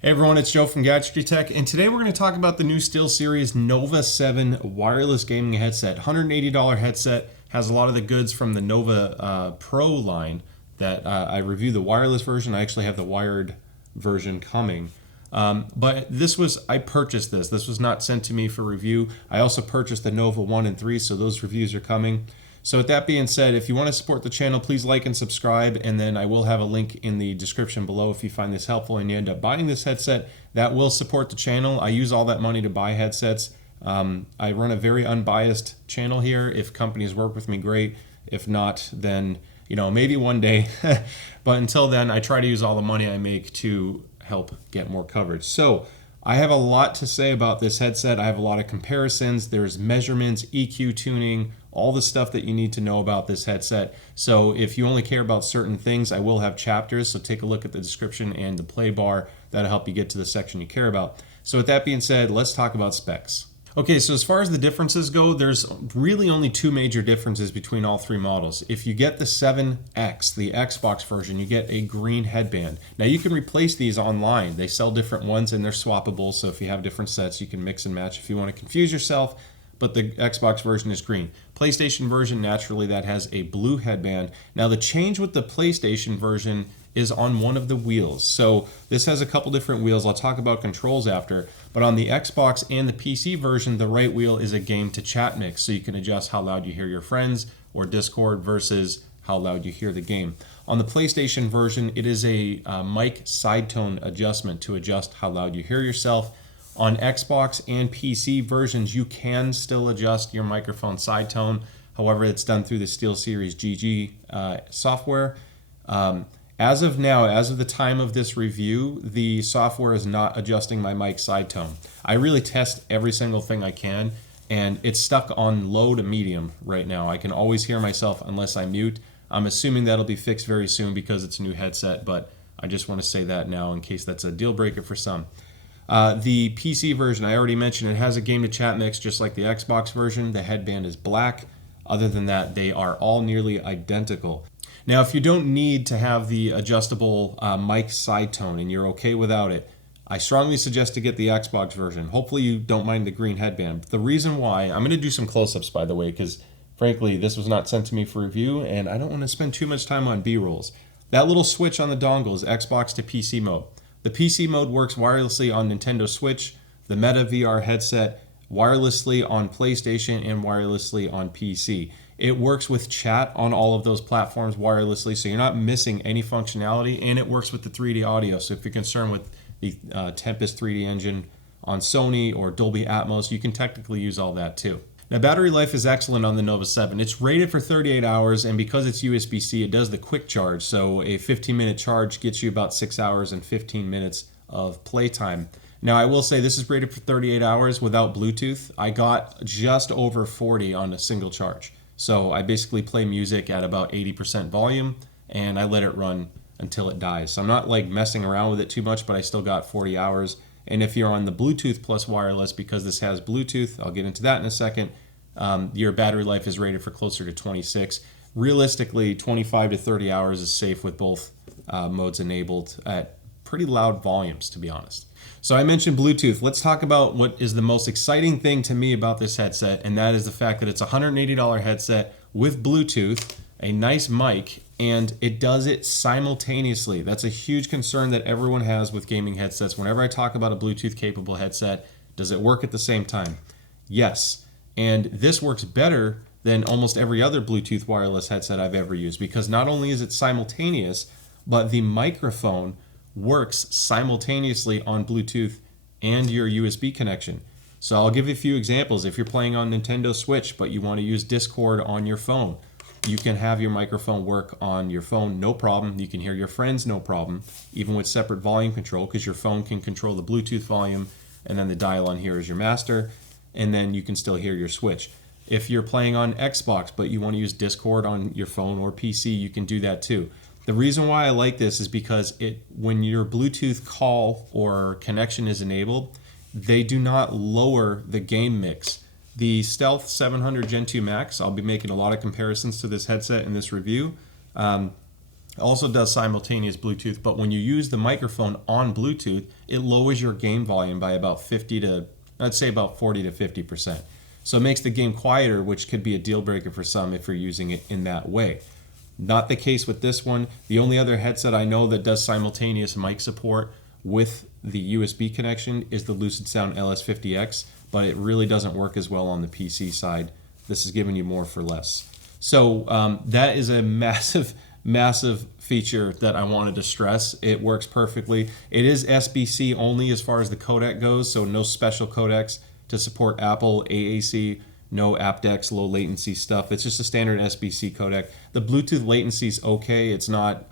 Hey everyone, it's Joe from Gadgetry Tech, and today we're going to talk about the new SteelSeries Nova 7 wireless gaming headset. $180 headset, has a lot of the goods from the Nova Pro line that I reviewed the wireless version. I actually have the wired version coming. I purchased this. This was not sent to me for review. I also purchased the Nova 1 and 3, so those reviews are coming. So with that being said, if you want to support the channel, please like and subscribe, and then I will have a link in the description below if you find this helpful and you end up buying this headset. That will support the channel. I use all that money to buy headsets. I run a very unbiased channel here. If companies work with me, great. If not, then maybe one day. But until then, I try to use all the money I make to help get more coverage. So I have a lot to say about this headset. I have a lot of comparisons. There's measurements, EQ tuning, all the stuff that you need to know about this headset. So if you only care about certain things, I will have chapters. So take a look at the description and the play bar. That'll help you get to the section you care about. So with that being said, let's talk about specs. Okay, so as far as the differences go, there's really only two major differences between all three models. If you get the 7X, the Xbox version, you get a green headband. Now you can replace these online. They sell different ones and they're swappable, so if you have different sets, you can mix and match if you want to confuse yourself, but the Xbox version is green. PlayStation version, naturally, that has a blue headband. Now the change with the PlayStation version is on one of the wheels. So this has a couple different wheels. I'll talk about controls after, but on the Xbox and the PC version, the right wheel is a game to chat mix. So you can adjust how loud you hear your friends or Discord versus how loud you hear the game. On the PlayStation version, it is a mic side tone adjustment to adjust how loud you hear yourself. On Xbox and PC versions, you can still adjust your microphone side tone. However, it's done through the SteelSeries GG software. As of now, as of the time of this review, the software is not adjusting my mic side tone. I really test every single thing I can, and it's stuck on low to medium right now. I can always hear myself unless I mute. I'm assuming that'll be fixed very soon because it's a new headset, but I just want to say that now in case that's a deal breaker for some. The PC version, I already mentioned, it has a game to chat mix just like the Xbox version. The headband is black. Other than that, they are all nearly identical. Now, if you don't need to have the adjustable mic side tone and you're okay without it, I strongly suggest to get the Xbox version. Hopefully you don't mind the green headband. The reason why, I'm going to do some close-ups by the way, because frankly, this was not sent to me for review and I don't want to spend too much time on B-rolls. That little switch on the dongle is Xbox to PC mode. The PC mode works wirelessly on Nintendo Switch, the Meta VR headset, wirelessly on PlayStation, and wirelessly on PC. It works with chat on all of those platforms wirelessly, so you're not missing any functionality, and it works with the 3D audio. So if you're concerned with the Tempest 3D engine on Sony or Dolby Atmos, you can technically use all that too. Now, battery life is excellent on the Nova 7. It's rated for 38 hours, and because it's USB-C, it does the quick charge. So a 15-minute charge gets you about 6 hours and 15 minutes of playtime. Now, I will say this is rated for 38 hours without Bluetooth. I got just over 40 on a single charge. So I basically play music at about 80% volume, and I let it run until it dies. So I'm not like messing around with it too much, but I still got 40 hours. And if you're on the Bluetooth plus wireless, because this has Bluetooth, I'll get into that in a second, your battery life is rated for closer to 26. Realistically, 25 to 30 hours is safe with both modes enabled at pretty loud volumes, to be honest. So I mentioned Bluetooth. Let's talk about what is the most exciting thing to me about this headset, and that is the fact that it's a $180 headset with Bluetooth, a nice mic, and it does it simultaneously. That's a huge concern that everyone has with gaming headsets. Whenever I talk about a Bluetooth-capable headset, does it work at the same time? Yes, and this works better than almost every other Bluetooth wireless headset I've ever used because not only is it simultaneous, but the microphone works simultaneously on Bluetooth and your USB connection. So I'll give you a few examples. If you're playing on Nintendo Switch but you want to use Discord on your phone, you can have your microphone work on your phone, no problem. You can hear your friends, no problem, even with separate volume control because your phone can control the Bluetooth volume and then the dial on here is your master, and then you can still hear your Switch. If you're playing on Xbox but you want to use Discord on your phone or PC, you can do that too. The reason why I like this is because when your Bluetooth call or connection is enabled, they do not lower the gain mix. The Stealth 700 Gen 2 Max, I'll be making a lot of comparisons to this headset in this review. It also does simultaneous Bluetooth, but when you use the microphone on Bluetooth, it lowers your game volume by about 50 to, I'd say about 40 to 50%. So it makes the game quieter, which could be a deal breaker for some if you're using it in that way. Not the case with this one. The only other headset I know that does simultaneous mic support with the USB connection is the Lucid Sound LS50X, but it really doesn't work as well on the PC side. This is giving you more for less. So that is a massive feature that I wanted to stress. It works perfectly. It is SBC only as far as the codec goes, so no special codecs to support Apple AAC, no aptX, low latency stuff. It's just a standard SBC codec. The Bluetooth latency is okay. It's not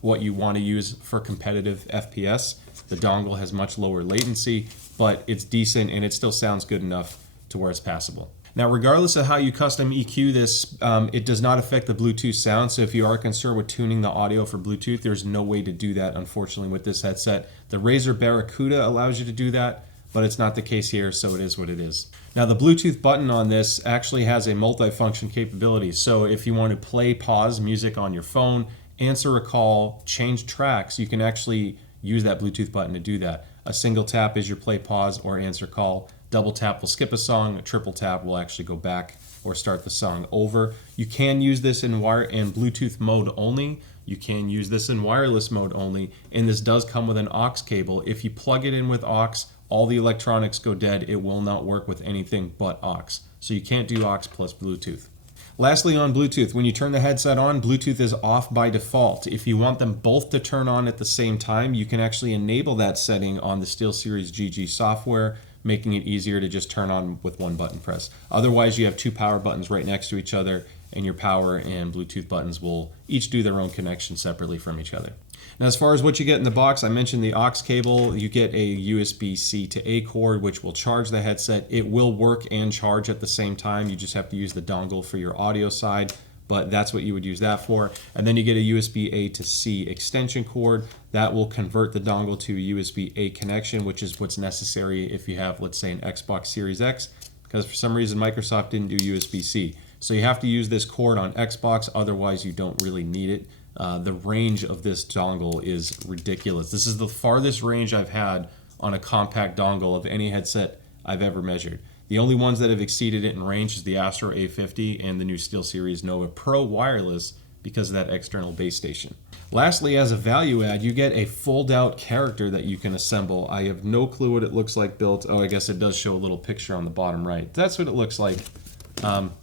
what you want to use for competitive FPS. The dongle has much lower latency, but it's decent and it still sounds good enough to where it's passable. Now, regardless of how you custom EQ this, it does not affect the Bluetooth sound. So if you are concerned with tuning the audio for Bluetooth, there's no way to do that, unfortunately, with this headset. The Razer Barracuda allows you to do that, but it's not the case here, so it is what it is. Now, the Bluetooth button on this actually has a multi-function capability. So if you want to play, pause music on your phone, answer a call, change tracks, you can actually use that Bluetooth button to do that. A single tap is your play, pause, or answer call. Double tap will skip a song. A triple tap will actually go back or start the song over. You can use this in Bluetooth mode only. You can use this in wireless mode only, and this does come with an aux cable. If you plug it in with aux, all the electronics go dead. It will not work with anything but aux. So you can't do aux plus Bluetooth. Lastly, on Bluetooth, when you turn the headset on, Bluetooth is off by default. If you want them both to turn on at the same time, you can actually enable that setting on the SteelSeries GG software, making it easier to just turn on with one button press. Otherwise, you have two power buttons right next to each other, and your power and Bluetooth buttons will each do their own connection separately from each other. Now, as far as what you get in the box, I mentioned the aux cable. You get a USB-C to A cord, which will charge the headset. It will work and charge at the same time. You just have to use the dongle for your audio side, but that's what you would use that for. And then you get a USB-A to C extension cord. That will convert the dongle to a USB-A connection, which is what's necessary if you have, let's say, an Xbox Series X, because for some reason Microsoft didn't do USB-C. So you have to use this cord on Xbox, otherwise you don't really need it. The range of this dongle is ridiculous. This is the farthest range I've had on a compact dongle of any headset I've ever measured. The only ones that have exceeded it in range is the Astro A50 and the new SteelSeries Nova Pro wireless because of that external base station. Lastly, as a value add, you get a fold-out character that you can assemble. I have no clue what it looks like built. Oh, I guess it does show a little picture on the bottom right. That's what it looks like.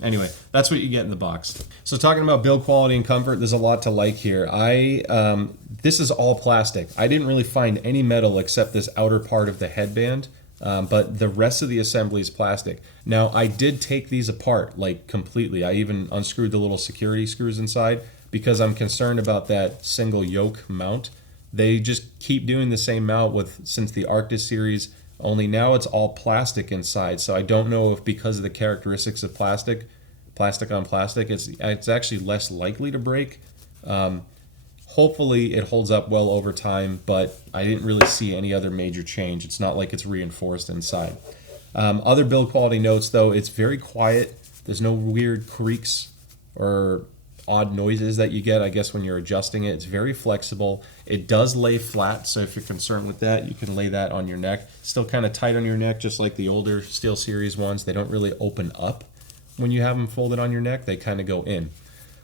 Anyway, that's what you get in the box. So talking about build quality and comfort, there's a lot to like here. This is all plastic. I didn't really find any metal except this outer part of the headband, but the rest of the assembly is plastic. Now, I did take these apart, like completely. I even unscrewed the little security screws inside because I'm concerned about that single yoke mount. They just keep doing the same mount since the Arctis series, only now it's all plastic inside. So I don't know if because of the characteristics of plastic on plastic, it's actually less likely to break. Hopefully it holds up well over time, but I didn't really see any other major change. It's not like it's reinforced inside. Other build quality notes though, it's very quiet. There's no weird creaks or odd noises that you get, I guess, when you're adjusting it. It's very flexible. It does lay flat, so if you're concerned with that, you can lay that on your neck. Still kind of tight on your neck, just like the older SteelSeries ones. They don't really open up when you have them folded on your neck. They kind of go in.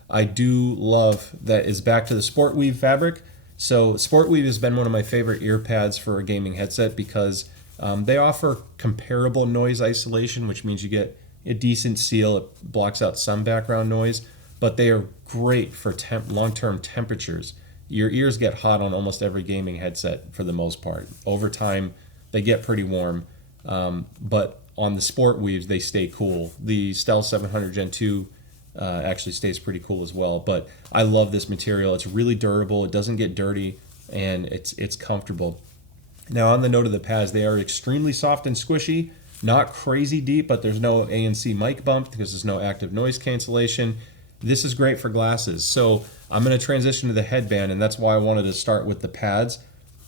I do love that is back to the Sport Weave fabric. So Sport Weave has been one of my favorite ear pads for a gaming headset because they offer comparable noise isolation, which means you get a decent seal. It blocks out some background noise, but they are great for long-term temperatures. Your ears get hot on almost every gaming headset for the most part. Over time, they get pretty warm, but on the Sport Weaves, they stay cool. The Stealth 700 Gen 2 actually stays pretty cool as well, but I love this material. It's really durable, it doesn't get dirty, and it's comfortable. Now, on the note of the pads, they are extremely soft and squishy, not crazy deep, but there's no ANC mic bump because there's no active noise cancellation. This is great for glasses. So I'm going to transition to the headband, and that's why I wanted to start with the pads.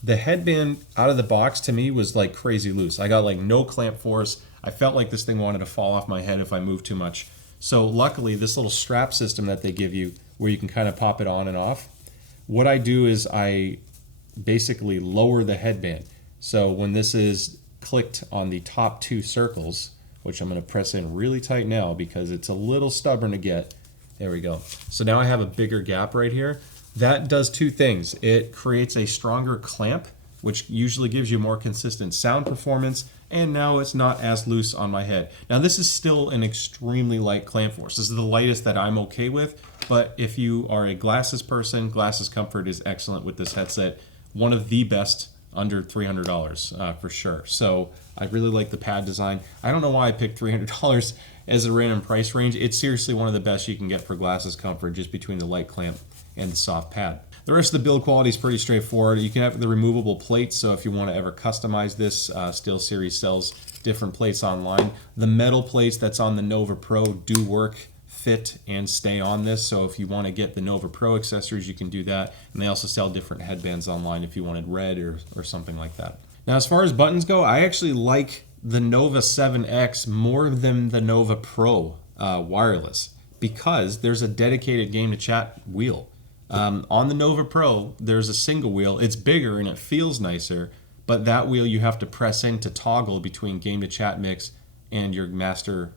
The headband out of the box to me was like crazy loose. I got like no clamp force. I felt like this thing wanted to fall off my head if I moved too much. So luckily, this little strap system that they give you where you can kind of pop it on and off, what I do is I basically lower the headband. So when this is clicked on the top two circles, which I'm going to press in really tight now because it's a little stubborn to get. There we go. So now I have a bigger gap right here. That does two things. It creates a stronger clamp, which usually gives you more consistent sound performance, and now it's not as loose on my head. Now this is still an extremely light clamp force. This is the lightest that I'm okay with, but if you are a glasses person, glasses comfort is excellent with this headset. One of the best under $300 for sure. So I really like the pad design. I don't know why I picked $300 as a random price range. It's seriously one of the best you can get for glasses comfort, just between the light clamp and the soft pad. The rest of the build quality is pretty straightforward. You can have the removable plates, so if you want to ever customize this, SteelSeries sells different plates online. The metal plates that's on the Nova Pro do work, fit, and stay on this, so if you want to get the Nova Pro accessories, you can do that. And they also sell different headbands online if you wanted red or something like that. Now, as far as buttons go, I actually like the Nova 7X more than the Nova Pro wireless, because there's a dedicated game to chat wheel. On the Nova Pro, there's a single wheel. It's bigger and it feels nicer, but that wheel you have to press in to toggle between game to chat mix and your master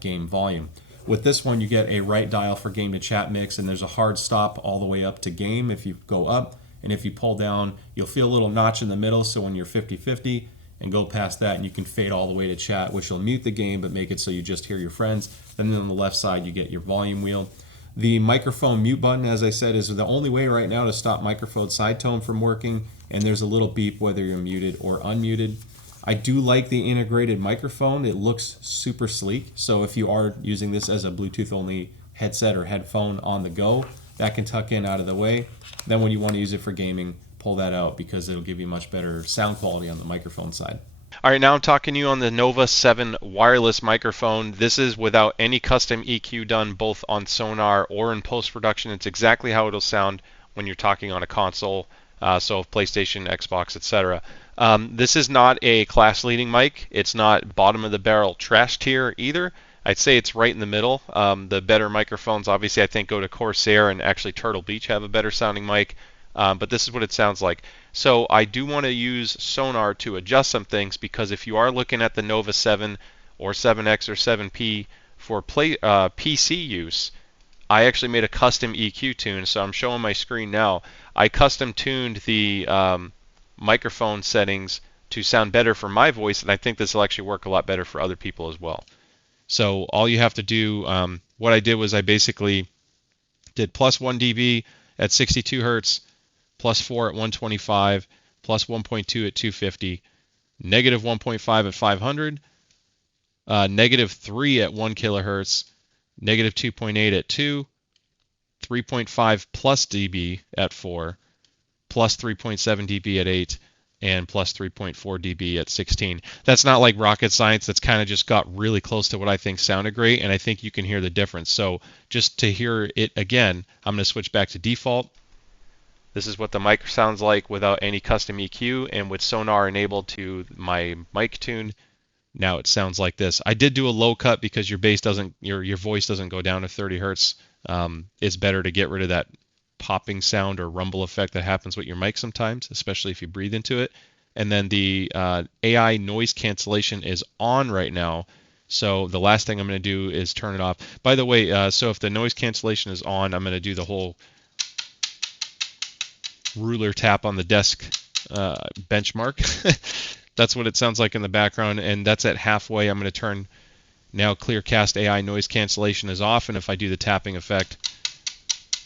game volume. With this one, you get a right dial for game to chat mix, and there's a hard stop all the way up to game if you go up. And if you pull down, you'll feel a little notch in the middle, so when you're 50-50 and go past that, and you can fade all the way to chat, which will mute the game but make it so you just hear your friends. Then on the left side, you get your volume wheel. The microphone mute button, as I said, is the only way right now to stop microphone side tone from working, and there's a little beep whether you're muted or unmuted. I do like the integrated microphone. It looks super sleek, so if you are using this as a Bluetooth only headset or headphone on the go, that can tuck in out of the way. Then when you want to use it for gaming, pull that out because it'll give you much better sound quality on the microphone side. All right, now I'm talking to you on the Nova 7 wireless microphone. This is without any custom EQ done both on Sonar or in post-production. It's exactly how it'll sound when you're talking on a console, so PlayStation, Xbox, etc. This is not a class-leading mic. It's not bottom-of-the-barrel trash tier either. I'd say it's right in the middle. The better microphones, obviously, I think go to Corsair, and actually Turtle Beach have a better sounding mic. But this is what it sounds like. So I do want to use Sonar to adjust some things, because if you are looking at the Nova 7 or 7X or 7P for PC use, I actually made a custom EQ tune. So I'm showing my screen now. I custom tuned the microphone settings to sound better for my voice, and I think this will actually work a lot better for other people as well. So all you have to do, what I did was I basically did plus 1 dB at 62 hertz, plus 4 at 125, plus 1.2 at 250, negative 1.5 at 500, negative 3 at 1 kilohertz, negative 2.8 at 2, 3.5 plus dB at 4, plus 3.7 dB at 8, and plus 3.4 dB at 16. That's not like rocket science. That's kind of just got really close to what I think sounded great, and I think you can hear the difference. So just to hear it again, I'm going to switch back to default. This is what the mic sounds like without any custom EQ, and with Sonar enabled to my mic tune, now it sounds like this. I did do a low cut because your bass doesn't, your voice doesn't go down to 30 hertz. It's better to get rid of that popping sound or rumble effect that happens with your mic sometimes, especially if you breathe into it. And then the AI noise cancellation is on right now. So the last thing I'm going to do is turn it off. By the way, so if the noise cancellation is on, I'm going to do the whole ruler tap on the desk benchmark. That's what it sounds like in the background, and that's at halfway. I'm going to turn now Clearcast AI noise cancellation is off, and if I do the tapping effect,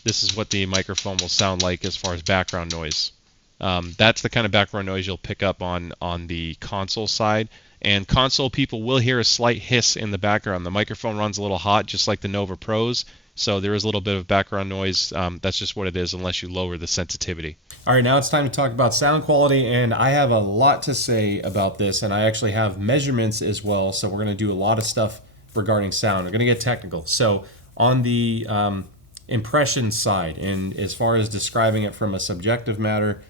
this is what the microphone will sound like as far as background noise. That's the kind of background noise you'll pick up on the console side. And console people will hear a slight hiss in the background. The microphone runs a little hot, just like the Nova Pros. So there is a little bit of background noise. That's just what it is, unless you lower the sensitivity. All right, now it's time to talk about sound quality, and I have a lot to say about this, and I actually have measurements as well. So we're going to do a lot of stuff regarding sound. We're going to get technical. So on the impression side, and as far as describing it from a subjective matter,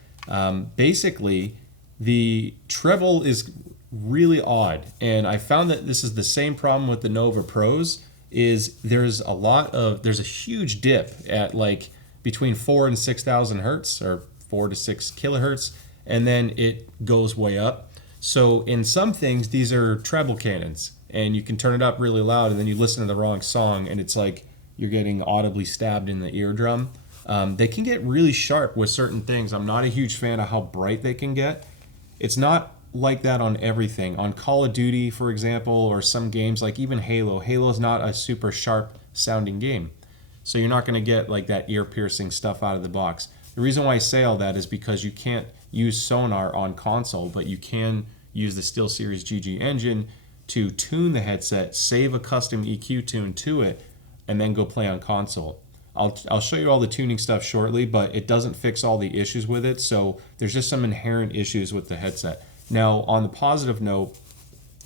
basically the treble is really odd, and I found that this is the same problem with the Nova Pros. Is there's a huge dip at like between 4 and 6,000 hertz, or 4 to 6 kilohertz, and then it goes way up. So in some things, these are treble cannons, and you can turn it up really loud, and then you listen to the wrong song, and it's like you're getting audibly stabbed in the eardrum. They can get really sharp with certain things. I'm not a huge fan of how bright they can get. It's not like that on everything. On Call of Duty, for example, or some games like even Halo. Halo is not a super sharp sounding game. So you're not going to get like that ear-piercing stuff out of the box. The reason why I say all that is because you can't use sonar on console, but you can use the SteelSeries GG engine to tune the headset, save a custom EQ tune to it, and then go play on console. I'll show you all the tuning stuff shortly, but it doesn't fix all the issues with it, so there's just some inherent issues with the headset. Now, on the positive note,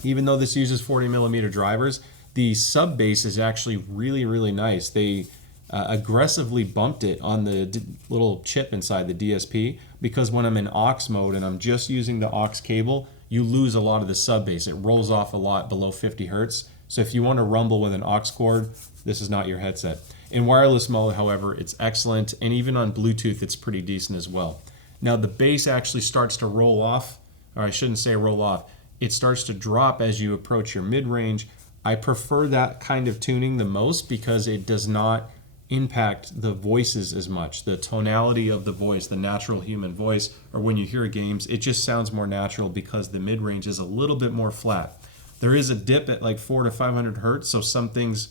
even though this uses 40mm drivers, the sub bass is actually really, really nice. They aggressively bumped it on the little chip inside the DSP, because when I'm in aux mode and I'm just using the aux cable, you lose a lot of the sub bass. It rolls off a lot below 50 hertz. So if you want to rumble with an aux cord, this is not your headset. In wireless mode, however, it's excellent, and even on Bluetooth, it's pretty decent as well. Now, the bass actually starts to roll off, or I shouldn't say roll off. It starts to drop as you approach your mid-range. I prefer that kind of tuning the most because it does not impact the voices as much. The tonality of the voice, the natural human voice, or when you hear games, it just sounds more natural because the mid-range is a little bit more flat. There is a dip at like 400 to 500 hertz, so some things,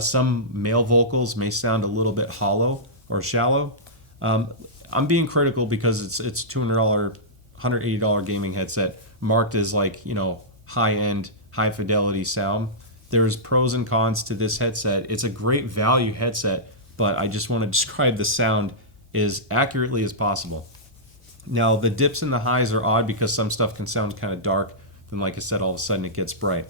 some male vocals may sound a little bit hollow or shallow. I'm being critical because it's $200, $180 gaming headset marked as like, high-end, high-fidelity sound. There's pros and cons to this headset. It's a great value headset, but I just want to describe the sound as accurately as possible. Now, the dips and the highs are odd because some stuff can sound kind of dark, then like I said, all of a sudden it gets bright.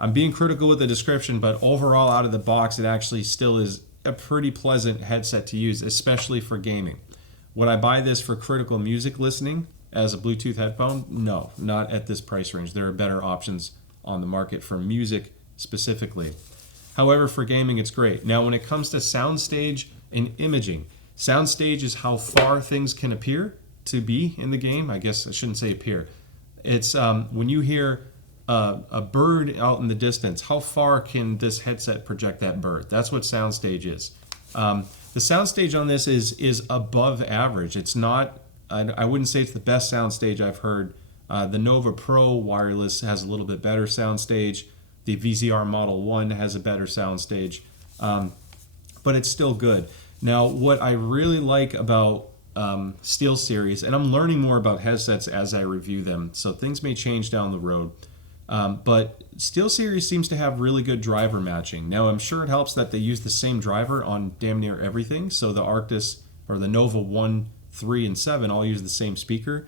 I'm being critical with the description, but overall out of the box, it actually still is a pretty pleasant headset to use, especially for gaming. Would I buy this for critical music listening as a Bluetooth headphone? No, not at this price range. There are better options on the market for music specifically. However, for gaming, it's great. Now, when it comes to soundstage and imaging, soundstage is how far things can appear to be in the game. I guess I shouldn't say appear. It's when you hear a bird out in the distance, how far can this headset project that bird? That's what soundstage is. The soundstage on this is above average. It's not, I wouldn't say it's the best soundstage I've heard. The Nova Pro wireless has a little bit better soundstage. The VZR Model 1 has a better soundstage, but it's still good. Now, what I really like about SteelSeries, and I'm learning more about headsets as I review them, so things may change down the road, but SteelSeries seems to have really good driver matching. Now, I'm sure it helps that they use the same driver on damn near everything, so the Arctis or the Nova 1, 3, and 7 all use the same speaker.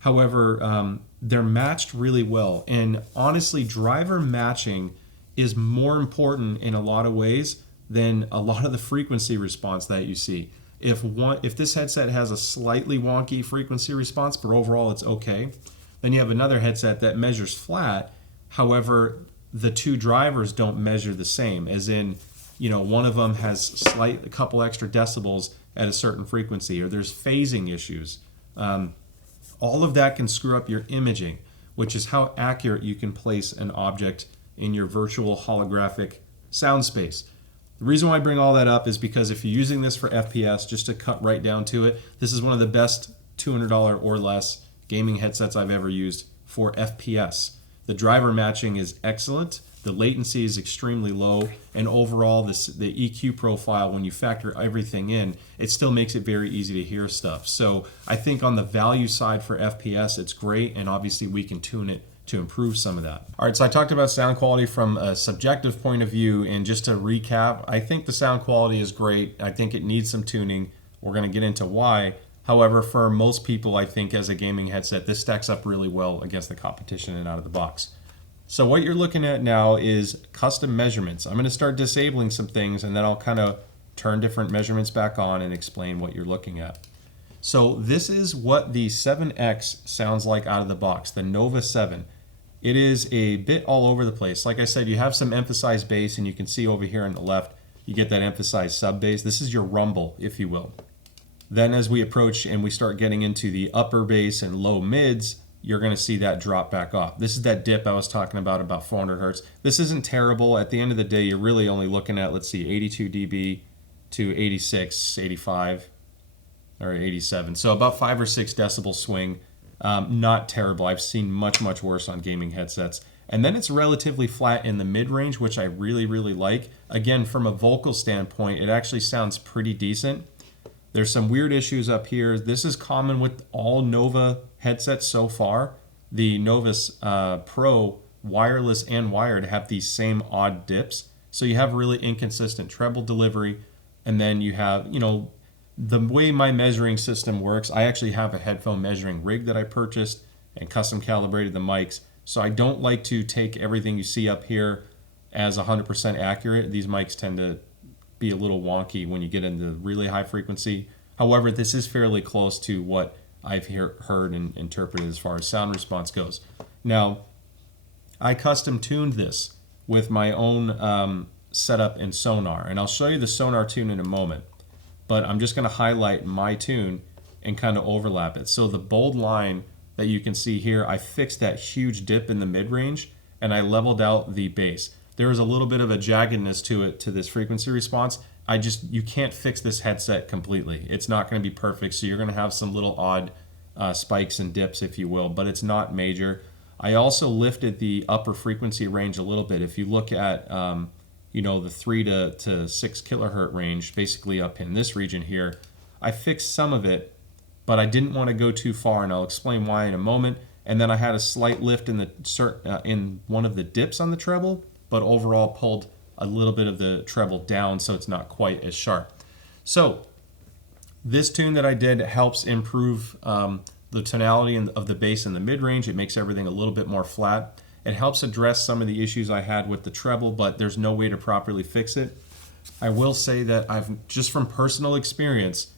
However, they're matched really well, and honestly, driver matching is more important in a lot of ways than a lot of the frequency response that you see. If this headset has a slightly wonky frequency response, but overall it's okay, then you have another headset that measures flat. However, the two drivers don't measure the same, as in, one of them has a couple extra decibels at a certain frequency, or there's phasing issues. All of that can screw up your imaging, which is how accurate you can place an object in your virtual holographic sound space. The reason why I bring all that up is because if you're using this for FPS, just to cut right down to it, this is one of the best $200 or less gaming headsets I've ever used for FPS. The driver matching is excellent. The latency is extremely low, and overall the EQ profile, when you factor everything in, it still makes it very easy to hear stuff. So I think on the value side for FPS, it's great, and obviously we can tune it to improve some of that. All right, so I talked about sound quality from a subjective point of view, and just to recap, I think the sound quality is great. I think it needs some tuning. We're going to get into why. However, for most people, I think as a gaming headset, this stacks up really well against the competition and out of the box. So what you're looking at now is custom measurements. I'm going to start disabling some things, and then I'll kind of turn different measurements back on and explain what you're looking at. So this is what the 7X sounds like out of the box, the Nova 7. It is a bit all over the place. Like I said, you have some emphasized bass, and you can see over here on the left, You get that emphasized sub bass. This is your rumble, if you will. Then as we approach and we start getting into the upper bass and low mids, you're going to see that drop back off. This is that dip I was talking about 400 hertz. This isn't terrible. At the end of the day, you're really only looking at, let's see, 82 dB to 86, 85, or 87. So about 5 or 6 decibel swing. Not terrible. I've seen much, much worse on gaming headsets. And then it's relatively flat in the mid-range, which I really, really like. Again, from a vocal standpoint, it actually sounds pretty decent. There's some weird issues up here. This is common with all Nova headsets so far. The Nova Pro wireless and wired have these same odd dips. So you have really inconsistent treble delivery. And then you have, the way my measuring system works, I actually have a headphone measuring rig that I purchased and custom calibrated the mics. So I don't like to take everything you see up here as 100% accurate. These mics tend to be a little wonky when you get into really high frequency. However, this is fairly close to what I've heard and interpreted as far as sound response goes. Now, I custom tuned this with my own setup in Sonar, and I'll show you the Sonar tune in a moment. But I'm just going to highlight my tune and kind of overlap it. So the bold line that you can see here, I fixed that huge dip in the mid-range and I leveled out the bass. There is a little bit of a jaggedness to it, to this frequency response. You can't fix this headset completely. It's not going to be perfect, so you're going to have some little odd spikes and dips, if you will, but it's not major. I also lifted the upper frequency range a little bit. If you look at the 3 to 6 kilohertz range, basically up in this region here, I fixed some of it, but I didn't want to go too far, and I'll explain why in a moment. And then I had a slight lift in one of the dips on the treble, but overall pulled a little bit of the treble down so it's not quite as sharp. So this tune that I did helps improve the tonality of the bass in the mid-range. It makes everything a little bit more flat. It helps address some of the issues I had with the treble, but there's no way to properly fix it. I will say that just from personal experience,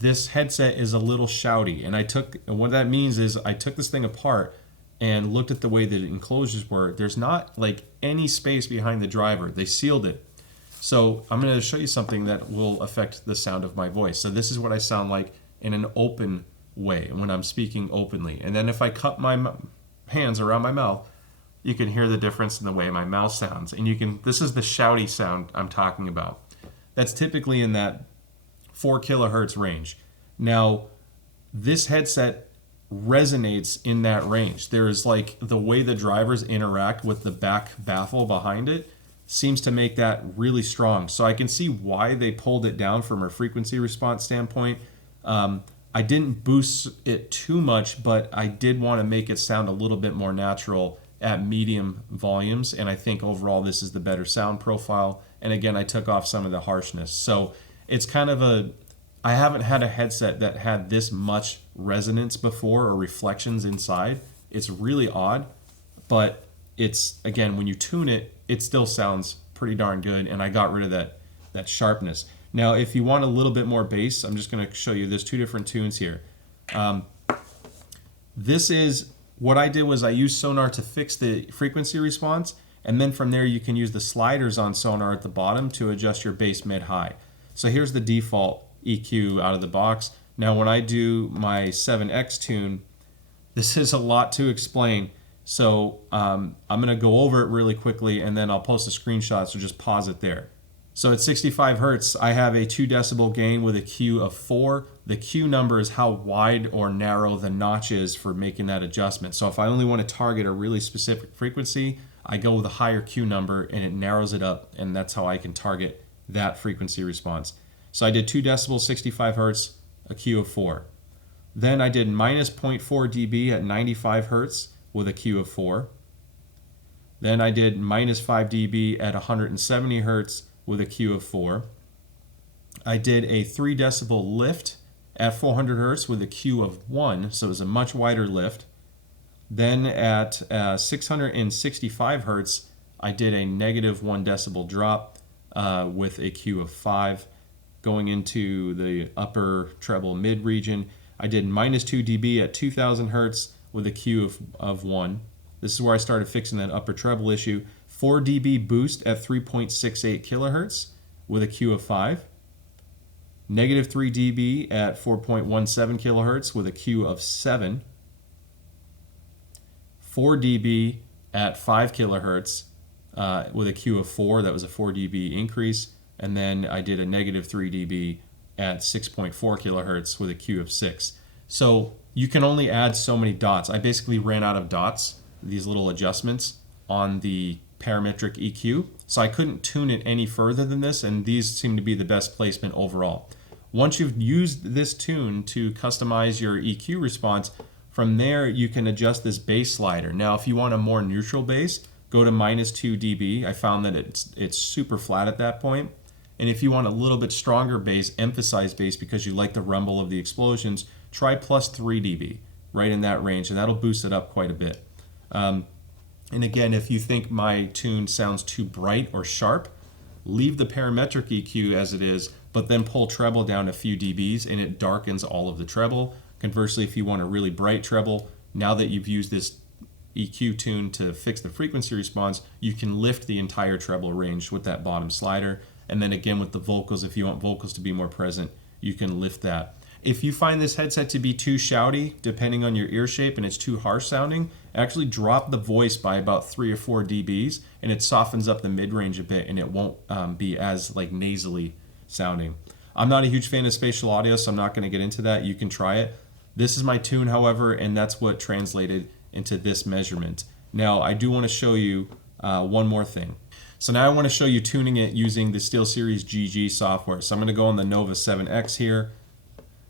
this headset is a little shouty, and what that means is I took this thing apart and looked at the way that the enclosures were. There's not like any space behind the driver. They sealed it. So I'm going to show you something that will affect the sound of my voice. So this is what I sound like in an open way when I'm speaking openly. And then if I cup my hands around my mouth, you can hear the difference in the way my mouth sounds. And this is the shouty sound I'm talking about. That's typically in that 4 kilohertz range. Now, this headset resonates in that range. There's like the way the drivers interact with the back baffle behind it seems to make that really strong. So I can see why they pulled it down from a frequency response standpoint. I didn't boost it too much, but I did want to make it sound a little bit more natural at medium volumes, and I think overall this is the better sound profile. And again, I took off some of the harshness. So it's kind of I haven't had a headset that had this much resonance before or reflections inside. It's really odd, but it's, again, when you tune it, it still sounds pretty darn good, and I got rid of that sharpness. Now, if you want a little bit more bass, I'm just going to show you, there's 2 different tunes here. What I did was I used Sonar to fix the frequency response, and then from there you can use the sliders on Sonar at the bottom to adjust your bass mid-high. So here's the default EQ out of the box. Now when I do my 7X tune, this is a lot to explain. So I'm going to go over it really quickly, and then I'll post a screenshot, so just pause it there. So at 65 hertz, I have a 2 decibel gain with a Q of 4. The Q number is how wide or narrow the notch is for making that adjustment. So if I only want to target a really specific frequency, I go with a higher Q number and it narrows it up, and that's how I can target that frequency response. So I did 2 decibels, 65 hertz, a Q of 4. Then I did minus 0.4 dB at 95 hertz with a Q of 4. Then I did minus 5 dB at 170 hertz with a Q of 4. I did a 3 decibel lift at 400 hertz with a Q of 1, so it was a much wider lift. Then at 665 hertz, I did a negative 1 decibel drop with a Q of 5. Going into the upper treble mid region, I did minus 2 dB at 2000 hertz with a Q of 1. This is where I started fixing that upper treble issue. 4 dB boost at 3.68 kilohertz with a Q of 5, negative 3 dB at 4.17 kilohertz with a Q of 7, 4 dB at 5 kilohertz with a Q of 4. That was a 4 dB increase. And then I did a negative 3 dB at 6.4 kilohertz with a Q of 6. So you can only add so many dots. I basically ran out of dots, these little adjustments on the parametric EQ. So I couldn't tune it any further than this, and these seem to be the best placement overall. Once you've used this tune to customize your EQ response, from there you can adjust this bass slider. Now if you want a more neutral bass, go to minus 2 dB. I found that it's super flat at that point. And if you want a little bit stronger bass, emphasized bass because you like the rumble of the explosions, try plus 3 dB, right in that range, and that'll boost it up quite a bit. And again, if you think my tune sounds too bright or sharp, leave the parametric EQ as it is, but then pull treble down a few dBs and it darkens all of the treble. Conversely, if you want a really bright treble, now that you've used this EQ tune to fix the frequency response, you can lift the entire treble range with that bottom slider. And then again with the vocals, if you want vocals to be more present, you can lift that. If you find this headset to be too shouty, depending on your ear shape, and it's too harsh sounding, actually drop the voice by about 3 or 4 dBs, and it softens up the mid-range a bit, and it won't be as like nasally sounding. I'm not a huge fan of spatial audio, so I'm not going to get into that. You can try it. This is my tune, however, and that's what translated into this measurement. Now, I do want to show you one more thing. So now I want to show you tuning it using the SteelSeries GG software. So I'm going to go on the Nova 7X here.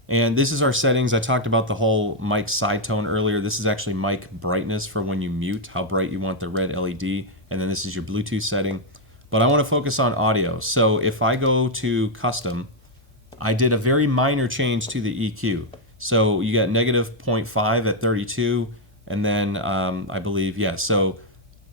And this is our settings. I talked about the whole mic side tone earlier. This is actually mic brightness for when you mute, how bright you want the red LED. And then this is your Bluetooth setting. But I want to focus on audio. So if I go to custom, I did a very minor change to the EQ. So you got negative 0.5 at 32. And then I believe, yeah, so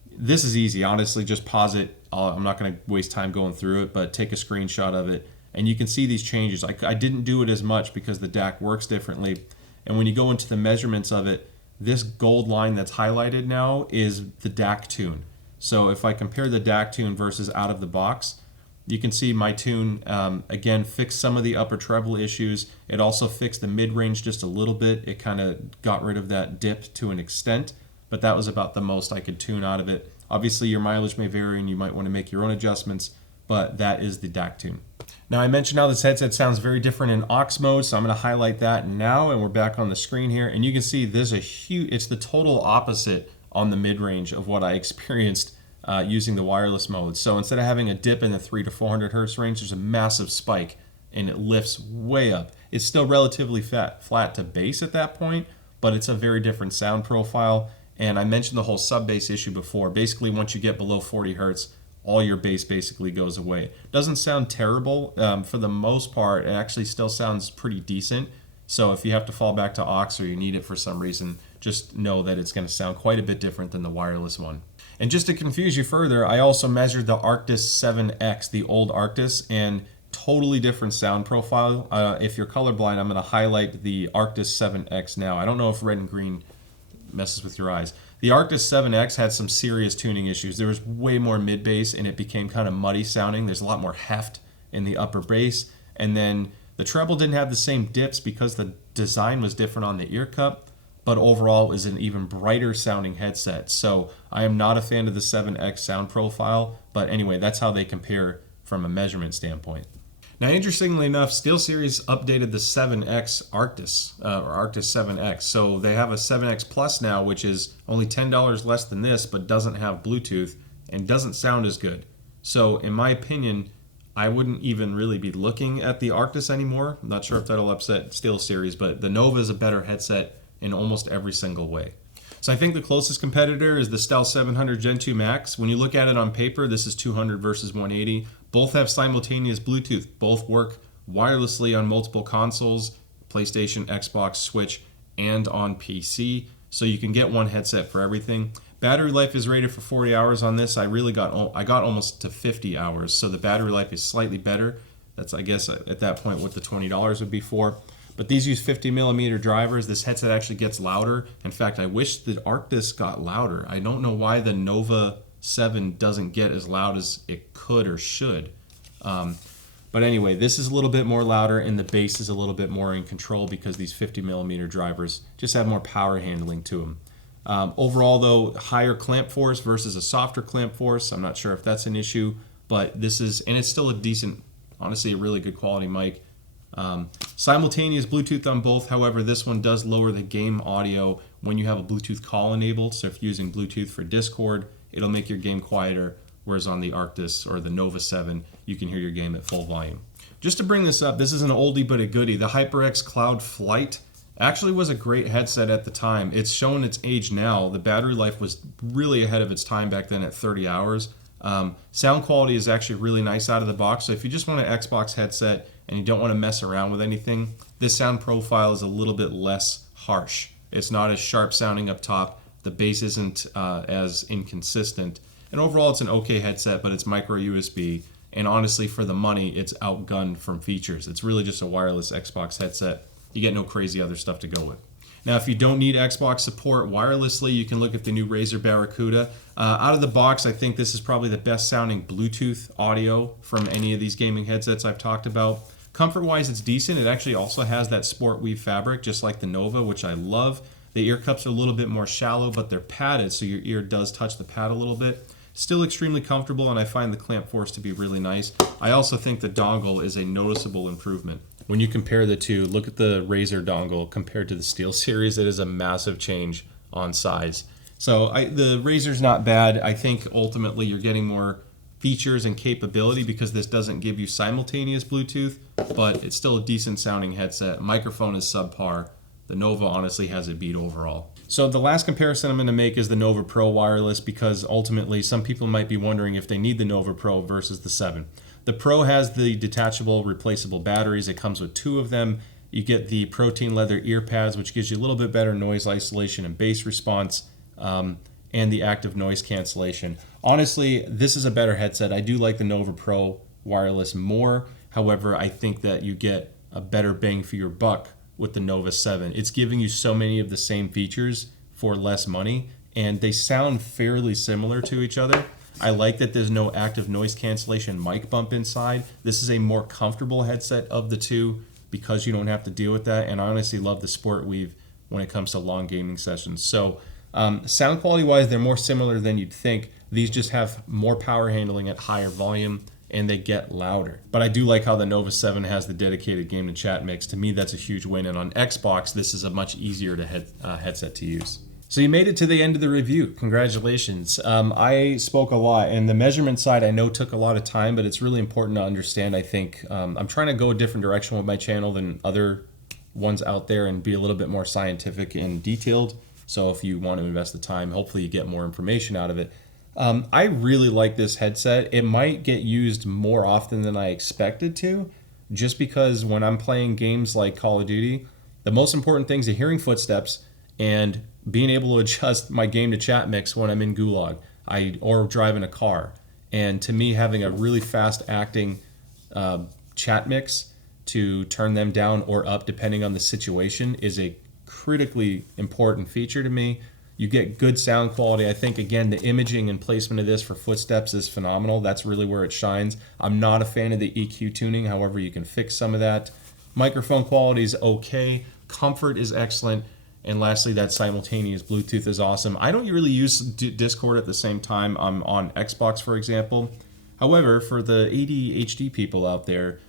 this is easy. Honestly, just pause it. I'm not going to waste time going through it, but take a screenshot of it. And you can see these changes. I didn't do it as much because the DAC works differently. And when you go into the measurements of it, this gold line that's highlighted now is the DAC tune. So if I compare the DAC tune versus out of the box, you can see my tune, again, fixed some of the upper treble issues. It also fixed the mid-range just a little bit. It kind of got rid of that dip to an extent, but that was about the most I could tune out of it. Obviously, your mileage may vary and you might want to make your own adjustments, but that is the DAC tune. Now, I mentioned how this headset sounds very different in aux mode, so I'm going to highlight that now, and we're back on the screen here, and you can see there's a huge, it's the total opposite on the mid-range of what I experienced using the wireless mode. So instead of having a dip in the 300 to 400 hertz range, there's a massive spike, and it lifts way up. It's still relatively flat to bass at that point, but it's a very different sound profile. And I mentioned the whole sub-bass issue before. Basically, once you get below 40 hertz, all your bass basically goes away. Doesn't sound terrible. For the most part, it actually still sounds pretty decent. So if you have to fall back to aux or you need it for some reason, just know that it's going to sound quite a bit different than the wireless one. And just to confuse you further, I also measured the Arctis 7X, the old Arctis, and totally different sound profile. If you're colorblind, I'm going to highlight the Arctis 7X now. I don't know if red and green messes with your eyes. The Arctis 7X had some serious tuning issues. There was way more mid bass and it became kind of muddy sounding. There's a lot more heft in the upper bass. And then the treble didn't have the same dips because the design was different on the ear cup, but overall it was an even brighter sounding headset. So I am not a fan of the 7X sound profile, but anyway, that's how they compare from a measurement standpoint. Now, interestingly enough, SteelSeries updated the 7X Arctis, or Arctis 7X. So they have a 7X Plus now, which is only $10 less than this, but doesn't have Bluetooth and doesn't sound as good. So in my opinion, I wouldn't even really be looking at the Arctis anymore. I'm not sure if that'll upset SteelSeries, but the Nova is a better headset in almost every single way. So I think the closest competitor is the Stealth 700 Gen 2 Max. When you look at it on paper, this is 200 versus 180. Both have simultaneous Bluetooth. Both work wirelessly on multiple consoles, PlayStation, Xbox, Switch, and on PC. So you can get one headset for everything. Battery life is rated for 40 hours on this. I got almost to 50 hours. So the battery life is slightly better. That's, I guess, at that point what the $20 would be for. But these use 50 millimeter drivers. This headset actually gets louder. In fact, I wish the Arctis got louder. I don't know why the Nova 7 doesn't get as loud as it could or should. But anyway, this is a little bit more louder and the bass is a little bit more in control because these 50mm drivers just have more power handling to them. Overall, though, higher clamp force versus a softer clamp force. I'm not sure if that's an issue, but this is, and it's still a decent, honestly, a really good quality mic. Simultaneous Bluetooth on both. However, this one does lower the game audio when you have a Bluetooth call enabled. So if you're using Bluetooth for Discord, it'll make your game quieter. Whereas on the Arctis or the Nova 7, you can hear your game at full volume. Just to bring this up, this is an oldie but a goodie. The HyperX Cloud Flight actually was a great headset at the time. It's showing its age now. The battery life was really ahead of its time back then at 30 hours. Sound quality is actually really nice out of the box. So if you just want an Xbox headset and you don't want to mess around with anything, this sound profile is a little bit less harsh. It's not as sharp sounding up top. The bass isn't as inconsistent. And overall, it's an okay headset, but it's micro USB. And honestly, for the money, it's outgunned from features. It's really just a wireless Xbox headset. You get no crazy other stuff to go with. Now, if you don't need Xbox support wirelessly, you can look at the new Razer Barracuda. Out of the box, I think this is probably the best sounding Bluetooth audio from any of these gaming headsets I've talked about. Comfort-wise, it's decent. It actually also has that sport weave fabric, just like the Nova, which I love. The ear cups are a little bit more shallow, but they're padded, so your ear does touch the pad a little bit. Still extremely comfortable, and I find the clamp force to be really nice. I also think the dongle is a noticeable improvement. When you compare the two, look at the Razer dongle compared to the SteelSeries. It is a massive change on size. So the Razer's not bad. I think ultimately you're getting more features and capability because this doesn't give you simultaneous Bluetooth, but it's still a decent sounding headset. Microphone is subpar. The Nova honestly has a beat overall. So the last comparison I'm going to make is the Nova Pro wireless because ultimately some people might be wondering if they need the Nova Pro versus the 7. The Pro has the detachable replaceable batteries. It comes with 2 of them. You get the protein leather ear pads, which gives you a little bit better noise isolation and bass response, and the active noise cancellation. Honestly, this is a better headset. I do like the Nova Pro wireless more. However, I think that you get a better bang for your buck with the Nova 7. It's giving you so many of the same features for less money, and they sound fairly similar to each other. I like that there's no active noise cancellation mic bump inside. This is a more comfortable headset of the two because you don't have to deal with that, and I honestly love the sport weave when it comes to long gaming sessions. So sound quality wise, they're more similar than you'd think. These just have more power handling at higher volume, and they get louder. But I do like how the Nova 7 has the dedicated game to chat mix. To me, that's a huge win. And on Xbox, this is a much easier headset to use. So you made it to the end of the review. Congratulations. I spoke a lot, and the measurement side I know took a lot of time, but it's really important to understand, I think. I'm trying to go a different direction with my channel than other ones out there and be a little bit more scientific and detailed. So if you want to invest the time, hopefully you get more information out of it. I really like this headset. It might get used more often than I expected to, just because when I'm playing games like Call of Duty, the most important things are hearing footsteps and being able to adjust my game to chat mix when I'm in Gulag or driving a car. And to me, having a really fast acting chat mix to turn them down or up depending on the situation is a critically important feature to me. You get good sound quality. I think, again, the imaging and placement of this for footsteps is phenomenal. That's really where it shines. I'm not a fan of the EQ tuning. However, you can fix some of that. Microphone quality is okay. Comfort is excellent. And lastly, that simultaneous Bluetooth is awesome. I don't really use Discord at the same time I'm on Xbox, for example. However, for the ADHD people out there,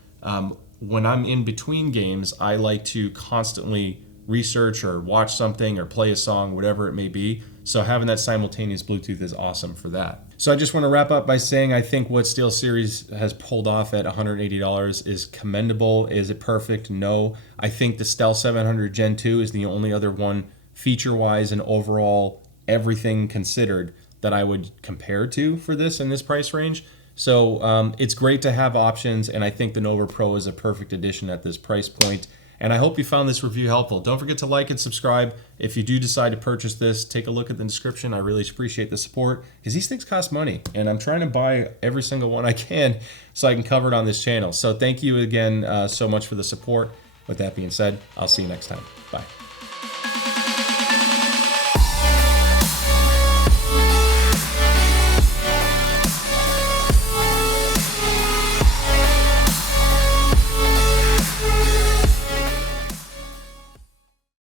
when I'm in between games, I like to constantly research or watch something or play a song, whatever it may be. So having that simultaneous Bluetooth is awesome for that. So I just want to wrap up by saying I think what SteelSeries has pulled off at $180 is commendable. Is it perfect? No. I think the Stealth 700 Gen 2 is the only other one feature-wise and overall everything considered that I would compare to for this in this price range. So it's great to have options, and I think the Nova Pro is a perfect addition at this price point. And I hope you found this review helpful. Don't forget to like and subscribe. If you do decide to purchase this, take a look at the description. I really appreciate the support because these things cost money. And I'm trying to buy every single one I can so I can cover it on this channel. So thank you again so much for the support. With that being said, I'll see you next time. Bye.